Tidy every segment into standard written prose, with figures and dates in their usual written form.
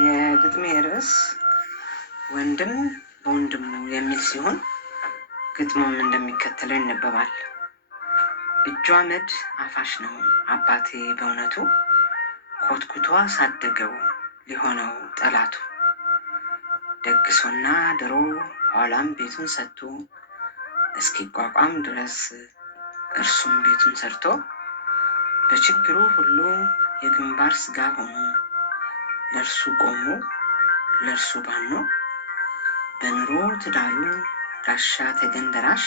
የግጥሜ ርዕስ ወንድም በወንድሙ የሚል ሲሆን ግጥሙም እንደሚከተለው ይነበባል። እጁ አመድ አፋሽ ነው አባቴ በእውነቱ ኮትኩቶ አሳደገው ሊሆነው ጠላቱ። ደግሶና ድሮ ኋላም ቤቱን ሰጥቶ እስኪቋቋም ድረስ እርሱም ቤቱን ሰርቶ በችግሩ ሁሉ የግንባር ስጋ ሆኖ ለእርሱ ቆሞ ለእርሱ ባኖ በኑሮ ትዳሩ ጋሻ ተገንደራሽ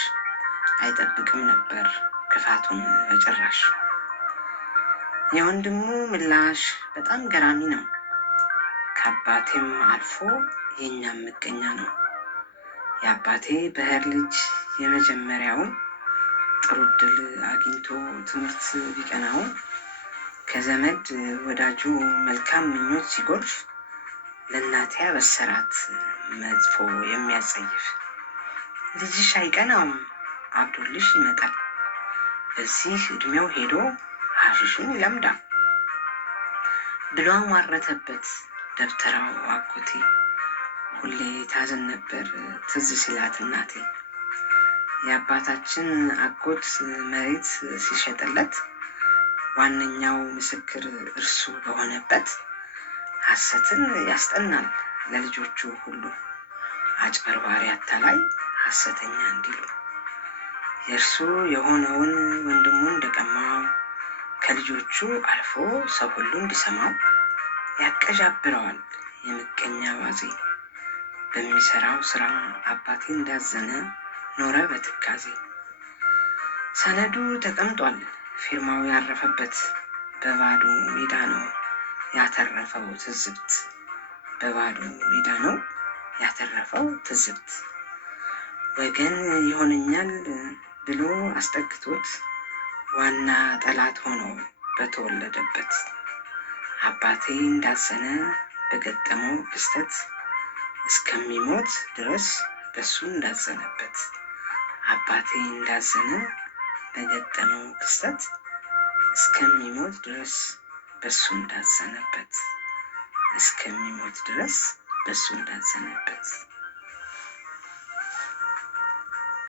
አይጠብቅም ነበር ክፋቱን በጭራሽ። የወንድሙ ምላሽ በጣም ገራሚ ነው፣ ከአባቴም አልፎ የኛም ምቀኛ ነው። የአባቴ በህር ልጅ የመጀመሪያውን ጥሩ ዕድል አግኝቶ ትምህርት ቢቀናው ከዘመድ ወዳጁ መልካም ምኞት ሲጎርፍ ለእናቴ አበሰራት መጥፎ የሚያጸይፍ። ልጅሽ አይቀናውም አብዶልሽ ይመጣል፣ በዚህ እድሜው ሄዶ ሐሽሽን ይለምዳል ብሎ አሟረተበት ደብተራው አጎቴ። ሁሌ ታዝን ነበር ትዝ ሲላት እናቴ። የአባታችን አጎት መሬት ሲሸጥለት ዋነኛው ምስክር እርሱ በሆነበት ሐሰትን ያስጠናል ለልጆቹ ሁሉ፣ አጭበርባሪ አታላይ ሐሰተኛ እንዲሉ። የእርሱ የሆነውን ወንድሙ እንደቀማው ከልጆቹ አልፎ ሰው ሁሉ እንዲሰማው ያቀዣብረዋል የምቀኛ ባዜ። በሚሰራው ስራ አባቴ እንዳዘነ ኖረ በትካዜ። ሰነዱ ተቀምጧል ፊርማው ያረፈበት፣ በባዶ ሜዳ ነው ያተረፈው ትዝብት። በባዶ ሜዳ ነው ያተረፈው ትዝብት። ወገን ይሆነኛል ብሎ አስጠግቶት ዋና ጠላት ሆኖ በተወለደበት። አባቴ እንዳዘነ በገጠመው ክስተት እስከሚሞት ድረስ በሱ እንዳዘነበት። አባቴ እንዳዘነ በገጠመው ክስተት እስከሚሞት ድረስ በሱ እንዳዘነበት። እስከሚሞት ድረስ በሱ እንዳዘነበት።